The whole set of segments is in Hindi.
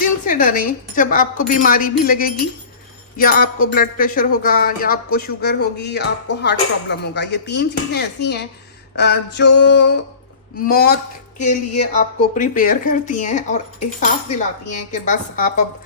दिन से डरें जब आपको बीमारी भी लगेगी, या आपको ब्लड प्रेशर होगा, या आपको शुगर होगी, या आपको हार्ट प्रॉब्लम होगा। ये 3 चीज़ें ऐसी हैं जो मौत के लिए आपको प्रिपेयर करती हैं और एहसास दिलाती हैं कि बस आप अब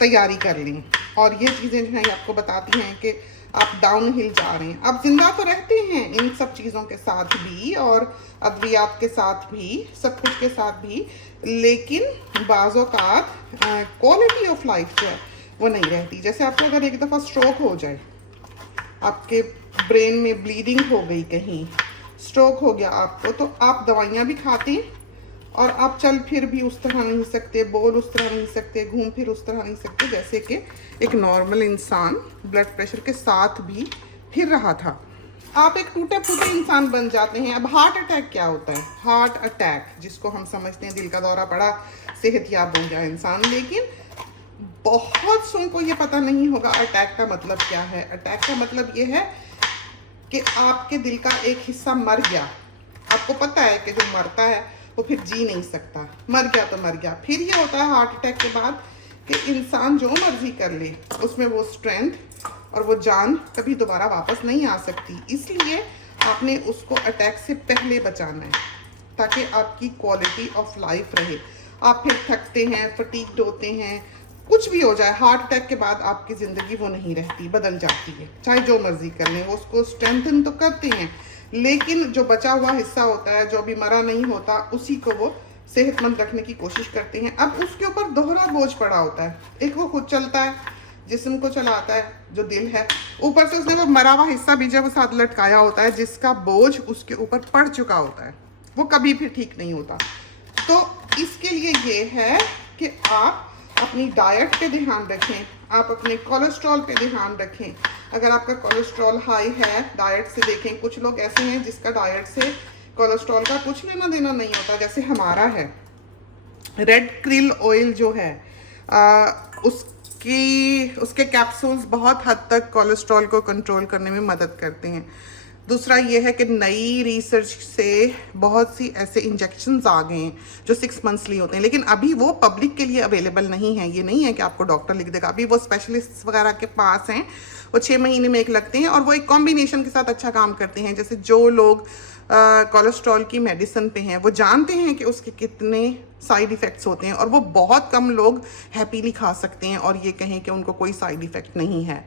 तैयारी कर लें। और ये चीज़ें जो हैं आपको बताती हैं कि आप डाउन हिल जा रहे हैं। आप जिंदा तो रहते हैं इन सब चीज़ों के साथ भी, और अद्वियात के साथ भी, सब कुछ के साथ भी, लेकिन बाज़ औक़ात क्वालिटी ऑफ लाइफ जो है वो नहीं रहती। जैसे आपको अगर एक दफ़ा स्ट्रोक हो जाए, आपके ब्रेन में ब्लीडिंग हो गई, कहीं स्ट्रोक हो गया आपको, तो आप दवाइयाँ भी खाते हैं और आप चल फिर भी उस तरह नहीं सकते, बोल उस तरह नहीं सकते, घूम फिर उस तरह नहीं सकते जैसे कि एक नॉर्मल इंसान ब्लड प्रेशर के साथ भी फिर रहा था। आप एक टूटे फूटे इंसान बन जाते हैं। अब हार्ट अटैक क्या होता है? हार्ट अटैक जिसको हम समझते हैं दिल का दौरा पड़ा, सेहतयाब हो गया इंसान, लेकिन बहुत सौ को ये पता नहीं होगा अटैक का मतलब क्या है। अटैक का मतलब ये है कि आपके दिल का एक हिस्सा मर गया। आपको पता है कि जो मरता है वो फिर जी नहीं सकता, मर गया तो मर गया। फिर ये होता है हार्ट अटैक के बाद कि इंसान जो मर्जी कर ले, उसमें वो स्ट्रेंथ और वो जान कभी दोबारा वापस नहीं आ सकती। इसलिए आपने उसको अटैक से पहले बचाना है ताकि आपकी क्वालिटी ऑफ लाइफ रहे। आप फिर थकते हैं, फटीग्ड होते हैं, कुछ भी हो जाए, हार्ट अटैक के बाद आपकी ज़िंदगी वो नहीं रहती, बदल जाती है। चाहे जो मर्जी कर लें, वो उसको स्ट्रेंथन तो करते हैं, लेकिन जो बचा हुआ हिस्सा होता है, जो अभी मरा नहीं होता, उसी को वो सेहतमंद रखने की कोशिश करते हैं। अब उसके ऊपर दोहरा बोझ पड़ा होता है। एक वो खुद चलता है, जिस्म को चलाता है, जो दिल है, ऊपर से उसने वो मरा हुआ हिस्सा भी जब साथ लटकाया होता है, जिसका बोझ उसके ऊपर पड़ चुका होता है, वो कभी भी ठीक नहीं होता। तो इसके लिए ये है कि आप अपनी डाइट पे ध्यान रखें, आप अपने कोलेस्ट्रॉल पे ध्यान रखें। अगर आपका कोलेस्ट्रॉल हाई है, डाइट से देखें। कुछ लोग ऐसे हैं जिसका डाइट से कोलेस्ट्रॉल का कुछ लेना देना नहीं होता, जैसे हमारा है। रेड क्रिल ऑयल जो है उसके कैप्सूल्स बहुत हद तक कोलेस्ट्रॉल को कंट्रोल करने में मदद करते हैं। दूसरा ये है कि नई रिसर्च से बहुत सी ऐसे इंजेक्शन्स आ गए हैं जो 6 मंथली होते हैं, लेकिन अभी वो पब्लिक के लिए अवेलेबल नहीं है। ये नहीं है कि आपको डॉक्टर लिख देगा, अभी वो स्पेशलिस्ट वगैरह के पास हैं। वो 6 महीने में एक लगते हैं और वो एक कॉम्बिनेशन के साथ अच्छा काम करते हैं। जैसे जो लोग कोलेस्ट्रॉल की मेडिसिन पे हैं वो जानते हैं कि उसके कितने साइड इफ़ेक्ट्स होते हैं, और वो बहुत कम लोग हैप्पीली खा सकते हैं और ये कहें कि उनको कोई साइड इफ़ेक्ट नहीं है।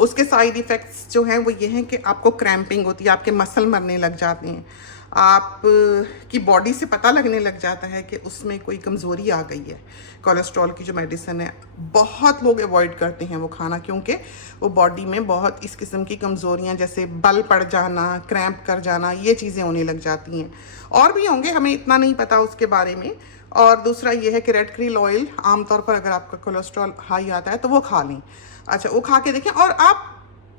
उसके साइड इफ़ेक्ट्स जो हैं वो ये हैं कि आपको क्रैम्पिंग होती है, आपके मसल मरने लग जाते हैं, आप की बॉडी से पता लगने लग जाता है कि उसमें कोई कमज़ोरी आ गई है। कोलेस्ट्रॉल की जो मेडिसिन है बहुत लोग अवॉइड करते हैं वो खाना, क्योंकि वो बॉडी में बहुत इस किस्म की कमज़ोरियाँ जैसे बल पड़ जाना, क्रैम्प कर जाना, ये चीज़ें होने लग जाती हैं। और भी होंगे, हमें इतना नहीं पता उसके बारे में। और दूसरा ये है कि रेड क्रिल ऑयल आमतौर पर अगर आपका कोलेस्ट्रॉल हाई आता है तो वो खा लें। अच्छा, वो खा के देखें, और आप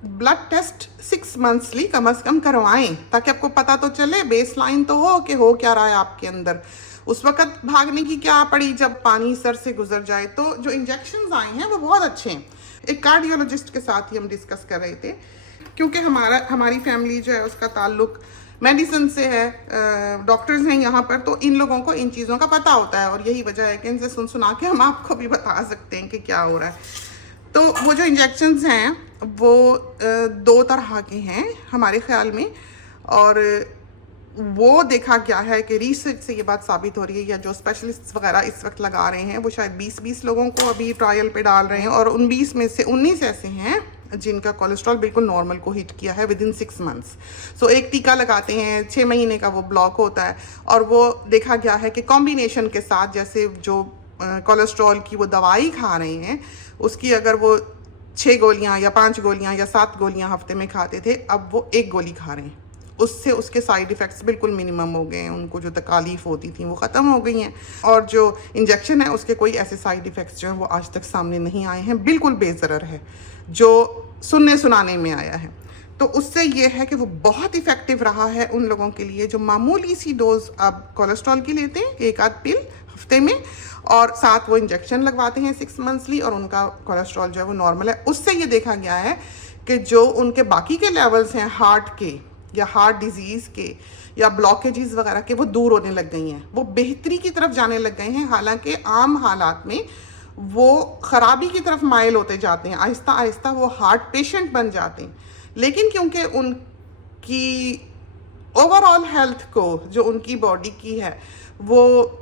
ब्लड टेस्ट 6 मंथली कम से कम करवाएं ताकि आपको पता तो चले, बेस लाइन तो हो कि हो क्या रहा है आपके अंदर। उस वक्त भागने की क्या पड़ी जब पानी सर से गुजर जाए। तो जो इंजेक्शन्स आए हैं वो बहुत अच्छे हैं। एक कार्डियोलॉजिस्ट के साथ ही हम डिस्कस कर रहे थे, क्योंकि हमारी फैमिली जो है उसका ताल्लुक मेडिसिन से है, डॉक्टर्स हैं यहाँ पर, तो इन लोगों को इन चीज़ों का पता होता है, और यही वजह है कि इनसे सुना के हम आपको भी बता सकते हैं कि क्या हो रहा है। तो वो जो इंजेक्शन्स हैं वो 2 तरह के हैं हमारे ख्याल में, और वो देखा गया है कि रिसर्च से ये बात साबित हो रही है, या जो स्पेशलिस्ट वगैरह इस वक्त लगा रहे हैं वो शायद 20-20 लोगों को अभी ट्रायल पे डाल रहे हैं, और उन 20 में से 19 ऐसे हैं जिनका कोलेस्ट्रॉल बिल्कुल नॉर्मल को हिट किया है विदिन 6 मंथ्स। सो एक टीका लगाते हैं, 6 महीने का वो ब्लॉक होता है, और वो देखा गया है कि कॉम्बिनेशन के साथ, जैसे जो कोलेस्ट्रॉल की वो दवाई खा रहे हैं उसकी अगर वो 6 गोलियां या 5 गोलियां या 7 गोलियां हफ्ते में खाते थे, अब वो 1 गोली खा रहे हैं। उससे उसके साइड इफ़ेक्ट्स बिल्कुल मिनिमम हो गए हैं, उनको जो तकालीफ होती थी वो ख़त्म हो गई हैं, और जो इंजेक्शन है उसके कोई ऐसे साइड इफ़ेक्ट्स जो हैं वो आज तक सामने नहीं आए हैं, बिल्कुल बेज़रर है जो सुनने सुनाने में आया है। तो उससे ये है कि वो बहुत इफ़ेक्टिव रहा है उन लोगों के लिए जो मामूली सी डोज अब कोलेस्ट्रॉल की लेते हैं, 1 आध पिल हफ्ते में, और साथ वो इंजेक्शन लगवाते हैं 6 मंथली, और उनका कोलेस्ट्रॉल जो है वो नॉर्मल है। उससे ये देखा गया है कि जो उनके बाकी के लेवल्स हैं हार्ट के, या हार्ट डिजीज़ के या ब्लॉकेजेस वगैरह के वो दूर होने लग गई हैं, वो बेहतरी की तरफ जाने लग गए हैं। हालांकि आम हालात में वो ख़राबी की तरफ माइल होते जाते हैं, आहिस्ता आहिस्ता वो हार्ट पेशेंट बन जाते हैं। लेकिन क्योंकि उनकी ओवरऑल हेल्थ को, जो उनकी बॉडी की है, वो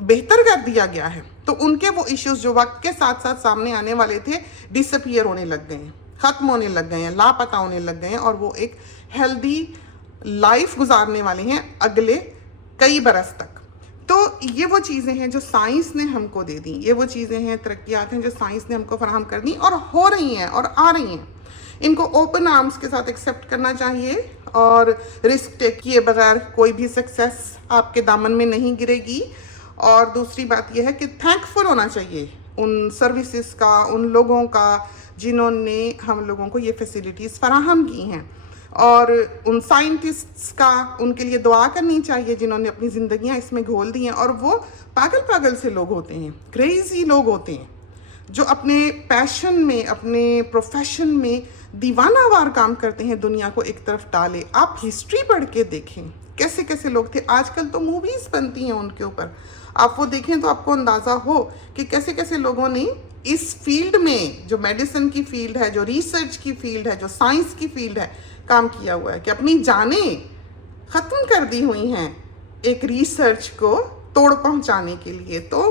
बेहतर कर दिया गया है, तो उनके वो इश्यूज जो वक्त के साथ साथ सामने आने वाले थे डिसअपियर होने लग गए हैं, ख़त्म होने लग गए हैं, लापता होने लग गए हैं, और वो एक हेल्दी लाइफ गुजारने वाले हैं अगले कई बरस तक। तो ये वो चीज़ें हैं जो साइंस ने हमको दे दी, ये वो चीज़ें हैं, तरक्यात हैं जो साइंस ने हमको फराहम कर दी और हो रही हैं और आ रही हैं। इनको ओपन आर्म्स के साथ एक्सेप्ट करना चाहिए और रिस्क टेक किए बगैर कोई भी सक्सेस आपके दामन में नहीं गिरेगी। और दूसरी बात यह है कि थैंकफुल होना चाहिए उन सर्विसेज का, उन लोगों का जिन्होंने हम लोगों को ये फैसिलिटीज़ फराहम की हैं, और उन साइंटिस्ट्स का, उनके लिए दुआ करनी चाहिए जिन्होंने अपनी ज़िंदगियां इसमें घोल दी हैं। और वो पागल पागल से लोग होते हैं, क्रेजी लोग होते हैं, जो अपने पैशन में, अपने प्रोफेशन में दीवानावार काम करते हैं, दुनिया को एक तरफ डाले। आप हिस्ट्री पढ़ के देखें कैसे कैसे लोग थे। आजकल तो मूवीज़ बनती हैं उनके ऊपर, आप वो देखें तो आपको अंदाज़ा हो कि कैसे कैसे लोगों ने इस फील्ड में, जो मेडिसिन की फील्ड है, जो रिसर्च की फील्ड है, जो साइंस की फील्ड है, काम किया हुआ है, कि अपनी जानें ख़त्म कर दी हुई हैं एक रिसर्च को तोड़ पहुंचाने के लिए। तो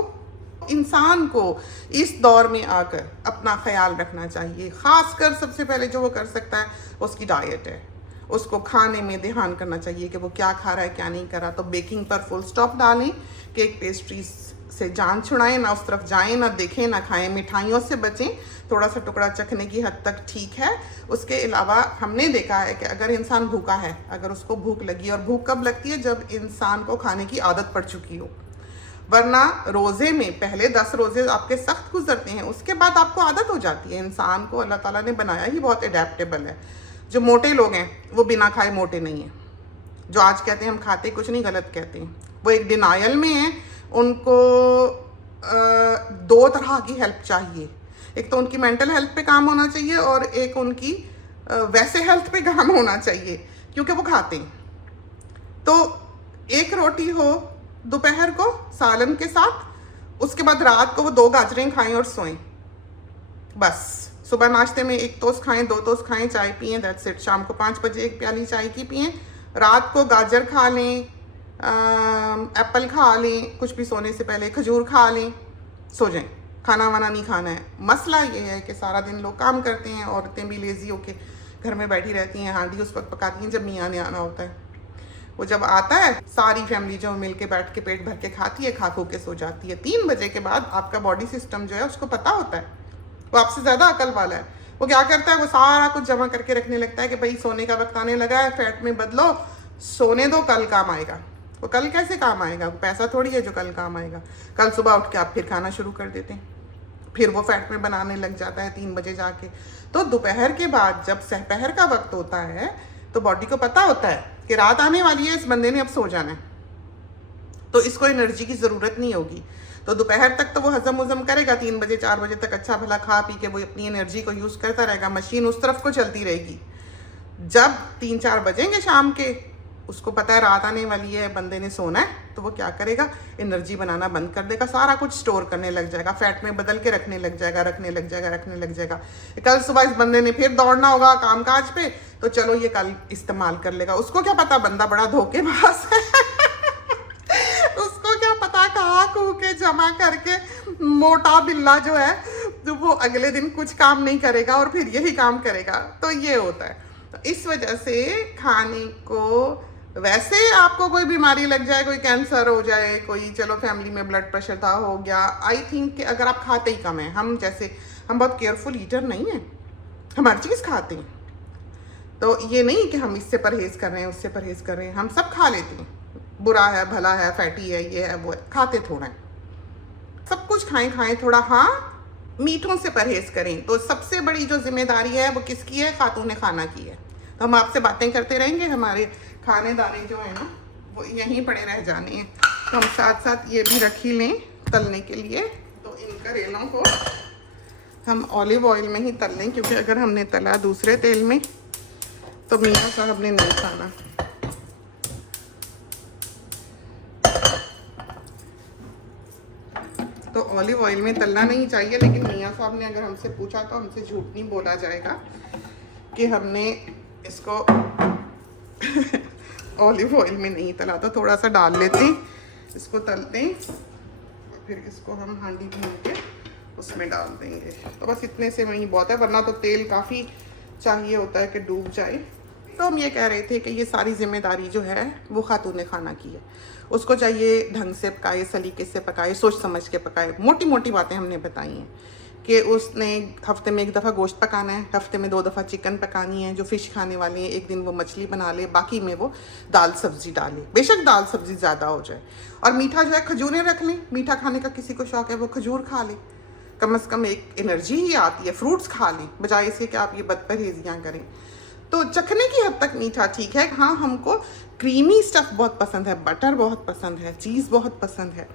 इंसान को इस दौर में आकर अपना ख्याल रखना चाहिए। ख़ासकर सबसे पहले जो वो कर सकता है उसकी डाइट है, उसको खाने में ध्यान करना चाहिए कि वो क्या खा रहा है, क्या नहीं कर रहा। तो बेकिंग पर फुल स्टॉप डालें, केक पेस्ट्रीज से जान छुड़ाएं, ना उस तरफ जाएं, ना देखें, ना खाएं। मिठाइयों से बचें, थोड़ा सा टुकड़ा चखने की हद तक ठीक है। उसके अलावा हमने देखा है कि अगर इंसान भूखा है, अगर उसको भूख लगी, और भूख कब लगती है, जब इंसान को खाने की आदत पड़ चुकी हो, वरना रोज़े में पहले 10 रोज़े आपके सख्त गुजरते हैं, उसके बाद आपको आदत हो जाती है। इंसान को अल्लाह ताला ने बनाया ही बहुत एडेप्टेबल है। जो मोटे लोग हैं वो बिना खाए मोटे नहीं हैं, जो आज कहते हैं हम खाते कुछ नहीं, गलत कहते हैं, वो एक डिनायल में हैं। उनको दो तरह की हेल्प चाहिए, एक तो उनकी मेंटल हेल्थ पे काम होना चाहिए और एक उनकी वैसे हेल्थ पे काम होना चाहिए, क्योंकि वो खाते हैं। तो एक रोटी हो दोपहर को सालन के साथ, उसके बाद रात को वो 2 गाजरें खाएं और सोएं, बस। सुबह नाश्ते में 1 टोस्ट खाएं, 2 टोस्ट खाएं, चाय पिएं, दैट्स इट। शाम को 5 बजे 1 प्याली चाय की पिएं। रात को गाजर खा लें, एप्पल खा लें, कुछ भी सोने से पहले खजूर खा लें, सो जाएं। खाना वाना नहीं खाना है। मसला ये है कि सारा दिन लोग काम करते हैं, औरतें भी लेज़ी होके घर में बैठी रहती हैं, हांडी उस वक्त पकाती हैं जब मियाँ ने आना होता है। वो जब आता है, सारी फैमिली जो मिल के बैठ के पेट भर के खाती है, खा खो के सो जाती है। 3 बजे के बाद आपका बॉडी सिस्टम जो है उसको पता होता है, वो आपसे ज़्यादा अकल वाला है। वो क्या करता है, वो सारा कुछ जमा करके रखने लगता है कि भाई सोने का वक्त आने लगा है, फैट में बदलो, सोने दो, कल काम आएगा। वो कल कैसे काम आएगा, वो पैसा थोड़ी है जो कल काम आएगा। कल सुबह उठ के आप फिर खाना शुरू कर देते हैं, फिर वो फैट में बनाने लग जाता है 3 बजे जाके। तो दोपहर के बाद जब सहपहर का वक्त होता है, तो बॉडी को पता होता है कि रात आने वाली है, इस बंदे ने अब सो जाना है, तो इसको एनर्जी की ज़रूरत नहीं होगी। तो दोपहर तक तो वो हजम वजम करेगा, 3 बजे 4 बजे तक अच्छा भला खा पी के वो अपनी एनर्जी को यूज़ करता रहेगा, मशीन उस तरफ को चलती रहेगी। जब 3-4 बजेंगे शाम के, उसको पता है रात आने वाली है, बंदे ने सोना है, तो वो क्या करेगा, एनर्जी बनाना बंद कर देगा, सारा कुछ स्टोर करने लग जाएगा, फैट में बदल के रखने लग जाएगा, रखने लग जाएगा। कल सुबह इस बंदे ने फिर दौड़ना होगा कामकाज पे, तो चलो ये कल इस्तेमाल कर लेगा। उसको क्या पता बंदा बड़ा धोखेबाज है उसको क्या पता कहाँ कू के जमा करके मोटा बिल्ला जो है, तो वो अगले दिन कुछ काम नहीं करेगा और फिर यही काम करेगा। तो ये होता है। तो इस वजह से खाने को, वैसे आपको कोई बीमारी लग जाए, कोई कैंसर हो जाए, कोई चलो फैमिली में ब्लड प्रेशर था, हो गया, आई थिंक कि अगर आप खाते ही कम है, हम बहुत केयरफुल ईटर नहीं है, हम हर चीज़ खाते हैं। तो ये नहीं कि हम इससे परहेज़ कर रहे हैं, उससे परहेज़ कर रहे हैं, हम सब खा लेते हैं। बुरा है, भला है, फैटी है, ये है, वो है, खाते थोड़ा है। सब कुछ खाएं थोड़ा, हाँ मीठों से परहेज़ करें। तो सबसे बड़ी जो जिम्मेदारी है वो किसकी है, खातून खाना की है। तो हम आपसे बातें करते रहेंगे, हमारे खाने दाने जो है ना वो यहीं पड़े रह जाने हैं। तो हम साथ साथ ये भी रख ही लें तलने के लिए। तो इन करेलों को हम ऑलिव ऑयल में ही तल लें, क्योंकि अगर हमने तला दूसरे तेल में तो मियाँ साहब ने नहीं खाना। तो ऑलिव ऑयल में तलना नहीं चाहिए, लेकिन मियाँ साहब ने अगर हमसे पूछा तो हमसे झूठ नहीं बोला जाएगा कि हमने इसको ऑलिव ऑयल में नहीं तला। तो थोड़ा सा डाल लेते हैं, इसको तलते हैं और फिर इसको हम हांडी भून के उसमें डाल देंगे। तो बस इतने से वही बहुत है, वरना तो तेल काफ़ी चाहिए होता है कि डूब जाए। तो हम ये कह रहे थे कि ये सारी जिम्मेदारी जो है वो खातून खाना की है। उसको चाहिए ढंग से पकाए, सलीके से पकाए, सोच समझ के पकाए। मोटी मोटी बातें हमने बताई हैं कि उसने हफ्ते में 1 दफ़ा गोश्त पकाना है, हफ्ते में 2 दफ़ा चिकन पकानी है। जो फ़िश खाने वाले हैं एक दिन वो मछली बना ले, बाकी में वो दाल सब्ज़ी डाले। बेशक दाल सब्ज़ी ज़्यादा हो जाए। और मीठा जो है खजूरें रख लें, मीठा खाने का किसी को शौक़ है वो खजूर खा ले, कम से कम एक एनर्जी ही आती है। फ्रूट्स खा लें, बजाय इसके कि आप ये बदपरहेजियाँ करें। तो चखने की हद तक मीठा ठीक है। हाँ, हमको क्रीमी स्टफ़ बहुत पसंद है, बटर बहुत पसंद है, चीज़ बहुत पसंद है।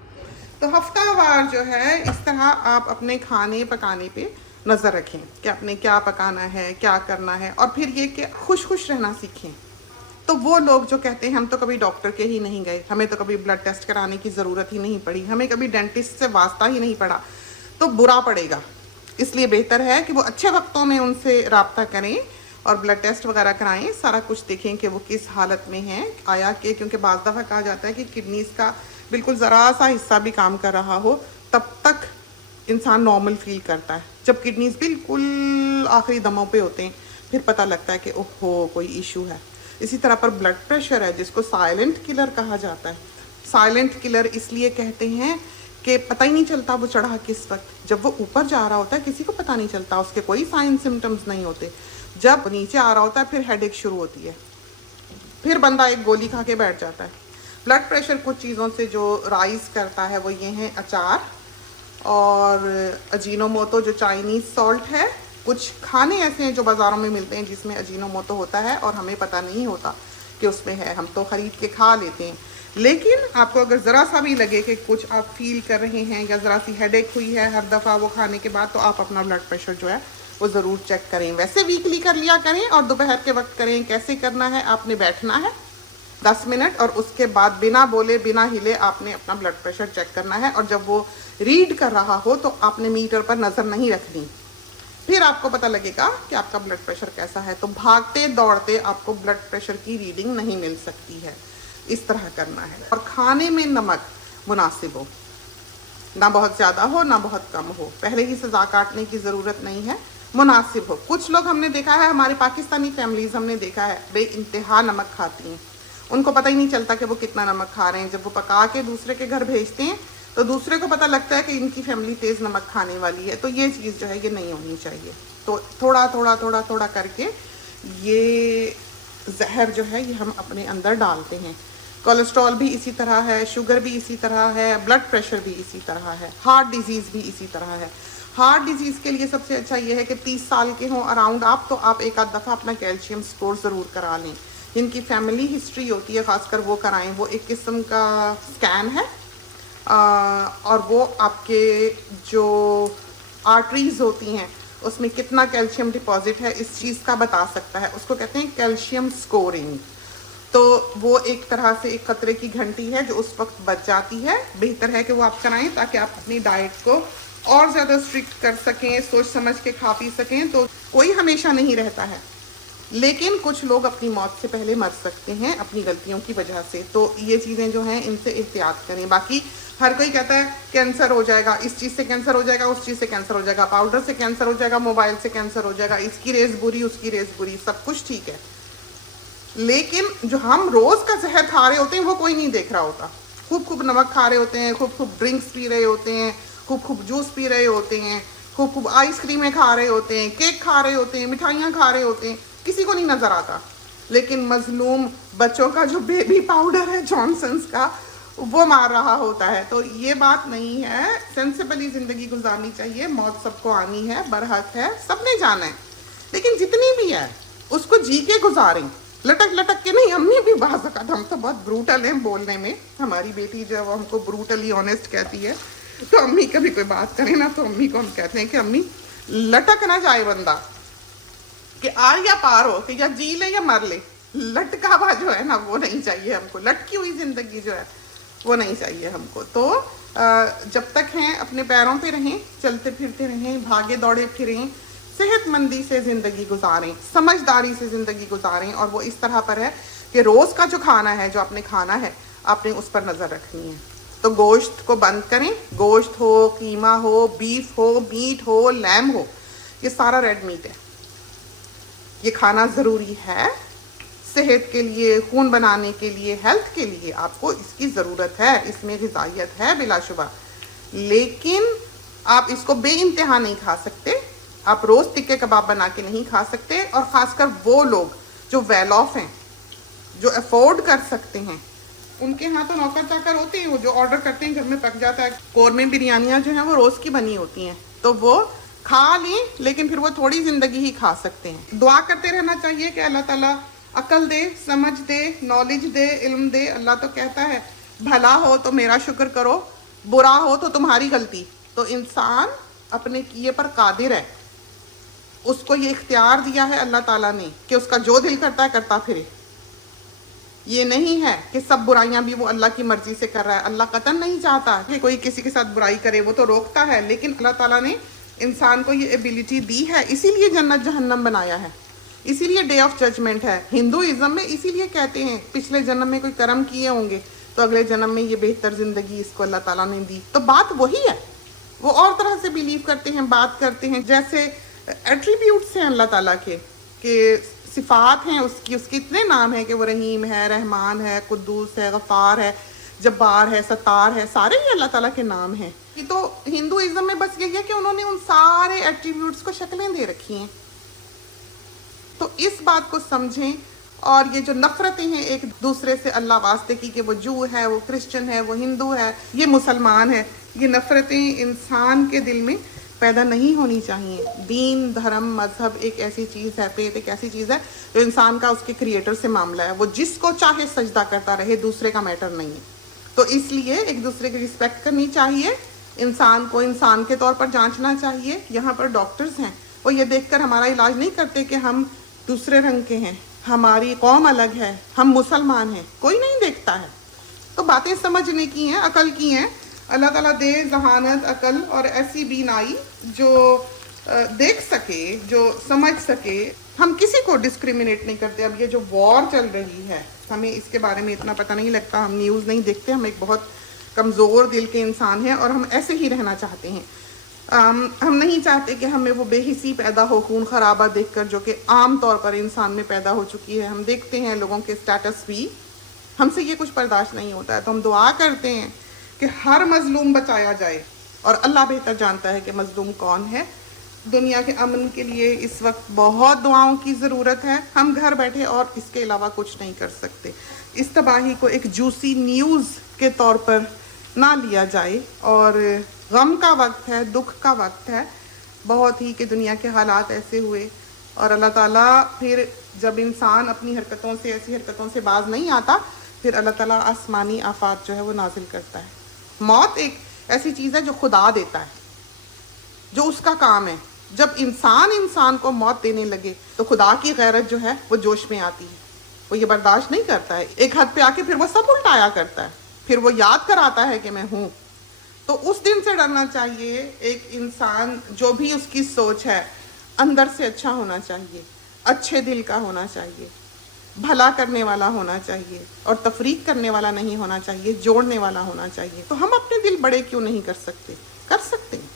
तो हफ्तावार जो है इस तरह आप अपने खाने पकाने पे नज़र रखें कि आपने क्या पकाना है, क्या करना है। और फिर ये कि खुश खुश रहना सीखें। तो वो लोग जो कहते हैं हम तो कभी डॉक्टर के ही नहीं गए, हमें तो कभी ब्लड टेस्ट कराने की ज़रूरत ही नहीं पड़ी, हमें कभी डेंटिस्ट से वास्ता ही नहीं पड़ा, तो बुरा पड़ेगा। इसलिए बेहतर है कि वो अच्छे वक्तों में उनसे रब्ता करें और ब्लड टेस्ट वगैरह कराएं, सारा कुछ देखें कि वो किस हालत में हैं। आया कि क्योंकि बाज़ दफ़ा कहा जाता है कि किडनीज़ का बिल्कुल ज़रा सा हिस्सा भी काम कर रहा हो तब तक इंसान नॉर्मल फील करता है। जब किडनीज़ बिल्कुल आखिरी दमों पे होते हैं फिर पता लगता है कि ओहो कोई इशू है। इसी तरह पर ब्लड प्रेशर है जिसको साइलेंट किलर कहा जाता है। साइलेंट किलर इसलिए कहते हैं कि पता ही नहीं चलता वो चढ़ा किस वक्त। जब वो ऊपर जा रहा होता है किसी को पता नहीं चलता, उसके कोई साइन सिम्टम्स नहीं होते। जब नीचे आ रहा होता है फिर हेडेक शुरू होती है, फिर बंदा एक गोली खा के बैठ जाता है। ब्लड प्रेशर कुछ चीज़ों से जो राइज़ करता है वो ये हैं अचार और अजीनोमोटो जो चाइनीज़ सॉल्ट है। कुछ खाने ऐसे हैं जो बाज़ारों में मिलते हैं जिसमें अजीनोमोटो होता है और हमें पता नहीं होता कि उसमें है, हम तो ख़रीद के खा लेते हैं। लेकिन आपको अगर ज़रा सा भी लगे कि कुछ आप फील कर रहे हैं या ज़रा सी हेडेक हुई है हर दफ़ा वो खाने के बाद, तो आप अपना ब्लड प्रेशर जो है वो ज़रूर चेक करें। वैसे वीकली कर लिया करें और दोपहर के वक्त करें। कैसे करना है, आपने बैठना है 10 मिनट और उसके बाद बिना बोले बिना हिले आपने अपना ब्लड प्रेशर चेक करना है। और जब वो रीड कर रहा हो तो आपने मीटर पर नज़र नहीं रखनी, फिर आपको पता लगेगा कि आपका ब्लड प्रेशर कैसा है। तो भागते दौड़ते आपको ब्लड प्रेशर की रीडिंग नहीं मिल सकती है। इस तरह करना है। और खाने में नमक मुनासिब हो, ना बहुत ज़्यादा हो ना बहुत कम हो। पहले ही सजा काटने की ज़रूरत नहीं है, मुनासिब हो। कुछ लोग हमने देखा है, हमारे पाकिस्तानी फैमिलीज़ हमने देखा है बेइंतहा नमक खाती हैं, उनको पता ही नहीं चलता कि वो कितना नमक खा रहे हैं। जब वो पका के दूसरे के घर भेजते हैं तो दूसरे को पता लगता है कि इनकी फैमिली तेज़ नमक खाने वाली है। तो ये चीज़ जो है ये नहीं होनी चाहिए। तो थोड़ा थोड़ा थोड़ा थोड़ा करके ये जहर जो है ये हम अपने अंदर डालते हैं। कोलेस्ट्रॉल भी इसी तरह है, शुगर भी इसी तरह है, ब्लड प्रेशर भी इसी तरह है, हार्ट डिजीज़ भी इसी तरह है। हार्ट डिजीज़ के लिए सबसे अच्छा ये है कि 30 साल के हों अराउंड आप, तो आप एक आध दफ़ा अपना कैल्शियम स्कोर ज़रूर करा लें। जिनकी फैमिली हिस्ट्री होती है ख़ासकर वो कराएं। वो एक किस्म का स्कैन है और वो आपके जो आर्टरीज़ होती हैं उसमें कितना कैल्शियम डिपॉजिट है इस चीज़ का बता सकता है। उसको कहते हैं कैल्शियम स्कोरिंग। तो वो एक तरह से एक खतरे की घंटी है जो उस वक्त बच जाती है। बेहतर है कि वो आप कराएं ताकि आप अपनी डाइट को और ज़्यादा स्ट्रिक्ट कर सकें, सोच समझ के खा पी सकें। तो कोई हमेशा नहीं रहता है, लेकिन कुछ लोग अपनी मौत से पहले मर सकते हैं अपनी गलतियों की वजह से। तो ये चीज़ें जो हैं इनसे एहतियात करें। बाकी हर कोई कहता है कैंसर हो जाएगा, इस चीज़ से कैंसर हो जाएगा, उस चीज़ से कैंसर हो जाएगा, पाउडर से कैंसर हो जाएगा, मोबाइल से कैंसर हो जाएगा, इसकी रेस बुरी उसकी रेस बुरी, सब कुछ ठीक है। लेकिन जो हम रोज़ का जहर खा रहे होते हैं वो कोई नहीं देख रहा होता। खूब खूब नमक खा रहे होते हैं, खूब खूब ड्रिंक्स पी रहे होते हैं, खूब खूब जूस पी रहे होते हैं, खूब खूब आइसक्रीमें खा रहे होते हैं, केक खा रहे होते हैं, मिठाइयाँ खा रहे होते हैं, किसी को नहीं नज़र आता। लेकिन मजलूम बच्चों का जो बेबी पाउडर है जॉनसन्स का वो मार रहा होता है। तो ये बात नहीं है, सेंसिबली ज़िंदगी गुजारनी चाहिए। मौत सबको आनी है, बरहक है, सबने जाना है, लेकिन जितनी भी है उसको जी के गुजारें, लटक लटक के नहीं। अम्मी भी बाज़ वक़्त हम तो बहुत ब्रूटल हैं बोलने में, हमारी बेटी जो है वो हमको ब्रूटली ऑनेस्ट कहती है। तो अम्मी कभी कोई बात करें ना तो अम्मी को हम कहते हैं कि अम्मी लटक ना जाए बंदा, कि आर या पार हो, कि या जी ले या मर ले। लटकावा जो है ना वो नहीं चाहिए हमको, लटकी हुई जिंदगी जो है वो नहीं चाहिए हमको। तो जब तक हैं अपने पैरों पे रहें, चलते फिरते रहें, भागे दौड़े फिरें, सेहतमंदी से ज़िंदगी गुजारें, समझदारी से ज़िंदगी गुजारें। और वो इस तरह पर है कि रोज़ का जो खाना है, जो आपने खाना है, आपने उस पर नज़र रखनी है। तो गोश्त को बंद करें, गोश्त हो, कीमा हो, बीफ हो, मीट हो, लैम हो, ये सारा रेड मीट है, ये खाना ज़रूरी है सेहत के लिए, खून बनाने के लिए, हेल्थ के लिए आपको इसकी ज़रूरत है, इसमें ग़िज़ाइयत है बिलाशुबा। लेकिन आप इसको बेइंतहा नहीं खा सकते, आप रोज़ टिक्के कबाब बना के नहीं खा सकते। और ख़ासकर वो लोग जो वेल ऑफ हैं, जो अफोर्ड कर सकते हैं, उनके यहाँ तो नौकर चाकर होते हैं, वो जो ऑर्डर करते हैं घर में पक जाता है। कौरमे बिरयानियाँ जो हैं वो रोज़ की बनी होती हैं, तो वो खा लें, लेकिन फिर वो थोड़ी ज़िंदगी ही खा सकते हैं। दुआ करते रहना चाहिए कि अल्लाह ताला अकल दे, समझ दे, नॉलेज दे, इल्म दे। अल्लाह तो कहता है भला हो तो मेरा शुक्र करो, बुरा हो तो तुम्हारी गलती। तो इंसान अपने किए पर कादिर है, उसको ये इख्तियार दिया है अल्लाह ताला ने कि उसका जो दिल करता है करता फिरे। ये नहीं है कि सब बुराइयां भी वो अल्लाह की मर्जी से कर रहा है। अल्लाह कतन नहीं चाहता कि कोई किसी के साथ बुराई करे, वो तो रोकता है। लेकिन अल्लाह ताला ने इंसान को ये एबिलिटी दी है, इसीलिए जन्नत जहन्नम बनाया है, इसीलिए डे ऑफ जजमेंट है। हिंदुइज्म में इसीलिए कहते हैं पिछले जन्म में कोई कर्म किए होंगे तो अगले जन्म में ये बेहतर ज़िंदगी इसको अल्लाह ताला ने दी। तो बात वही है, वो और तरह से बिलीव करते हैं, बात करते हैं। जैसे एट्रीब्यूट्स हैं अल्लाह ताला के सिफ़ात हैं उसकी, उसके इतने नाम हैं कि वो रहीम है, रहमान है, कुद्दूस है, गफ़ार है, जब्बार है, सत्तार है, सारे ही अल्लाह ताला के नाम हैं। ये तो हिंदुइज्म में बस यही है कि उन्होंने उन सारे एट्रीब्यूट्स को शक्लें दे रखी हैं। तो इस बात को समझें। और ये जो नफ़रतें हैं एक दूसरे से अल्लाह वास्ते की, कि वो जू है, वो क्रिश्चियन है, वो हिंदू है, ये मुसलमान है, ये नफ़रतें इंसान के दिल में पैदा नहीं होनी चाहिए। दीन, धर्म, मज़हब एक ऐसी चीज़ है, पेट एक ऐसी चीज़ है जो इंसान का उसके क्रिएटर से मामला है। वो जिसको चाहे सजदा करता रहे, दूसरे का मैटर नहीं है। तो इसलिए एक दूसरे की रिस्पेक्ट करनी चाहिए, इंसान को इंसान के तौर पर जांचना चाहिए। यहाँ पर डॉक्टर्स हैं, वो ये देखकर हमारा इलाज नहीं करते कि हम दूसरे रंग के हैं, हमारी कौम अलग है, हम मुसलमान हैं, कोई नहीं देखता है। तो बातें समझने की हैं, अकल की हैं। अल्लाह ताला दे जहानत, अकल और ऐसी बीनाई जो देख सके, जो समझ सके। हम किसी को डिस्क्रिमिनेट नहीं करते। अब ये जो वॉर चल रही है, हमें इसके बारे में इतना पता नहीं लगता, हम न्यूज़ नहीं देखते, हम एक बहुत कमज़ोर दिल के इंसान हैं और हम ऐसे ही रहना चाहते हैं। हम नहीं चाहते कि हमें वो बेहिसी पैदा हो, खून खराबा देखकर, जो कि आम तौर पर इंसान में पैदा हो चुकी है। हम देखते हैं लोगों के स्टेटस भी, हमसे ये कुछ बर्दाश्त नहीं होता है। तो हम दुआ करते हैं कि हर मजलूम बचाया जाए, और अल्लाह बेहतर जानता है कि मजलूम कौन है। दुनिया के अमन के लिए इस वक्त बहुत दुआओं की ज़रूरत है। हम घर बैठे और इसके अलावा कुछ नहीं कर सकते। इस तबाही को एक जूसी न्यूज़ के तौर पर ना लिया जाए। और गम का वक्त है, दुख का वक्त है बहुत ही, कि दुनिया के हालात ऐसे हुए। और अल्लाह ताला फिर जब इंसान अपनी हरकतों से, ऐसी हरकतों से बाज नहीं आता, फिर अल्लाह ताला आसमानी आफात जो है वो नाजिल करता है। मौत एक ऐसी चीज़ है जो खुदा देता है, जो उसका काम है। जब इंसान को मौत देने लगे तो खुदा की गैरत जो है वो जोश में आती है, वो ये बर्दाश्त नहीं करता है। एक हद पे आके फिर वो सब उल्टाया करता है, फिर वो याद कराता है कि मैं हूँ। तो उस दिन से डरना चाहिए। एक इंसान जो भी उसकी सोच है अंदर से अच्छा होना चाहिए, अच्छे दिल का होना चाहिए, भला करने वाला होना चाहिए और तफरीक करने वाला नहीं होना चाहिए, जोड़ने वाला होना चाहिए। तो हम अपने दिल बड़े क्यों नहीं कर सकते? कर सकते हैं।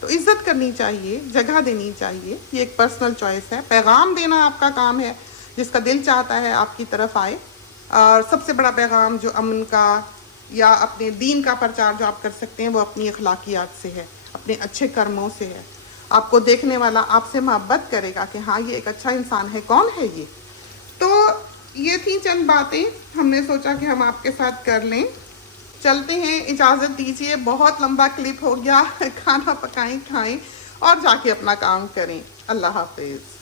तो इज़्ज़त करनी चाहिए, जगह देनी चाहिए। ये एक पर्सनल चॉइस है। पैगाम देना आपका काम है, जिसका दिल चाहता है आपकी तरफ आए। और सबसे बड़ा पैगाम जो अमन का या अपने दीन का प्रचार जो आप कर सकते हैं वो अपनी अखलाकियात से है, अपने अच्छे कर्मों से है। आपको देखने वाला आपसे मोहब्बत करेगा कि हाँ ये एक अच्छा इंसान है, कौन है ये। तो ये थी चंद बातें हमने सोचा कि हम आपके साथ कर लें। चलते हैं, इजाज़त दीजिए, बहुत लंबा क्लिप हो गया। खाना पकाएं, खाएं और जाके अपना काम करें। अल्लाह हाफिज़।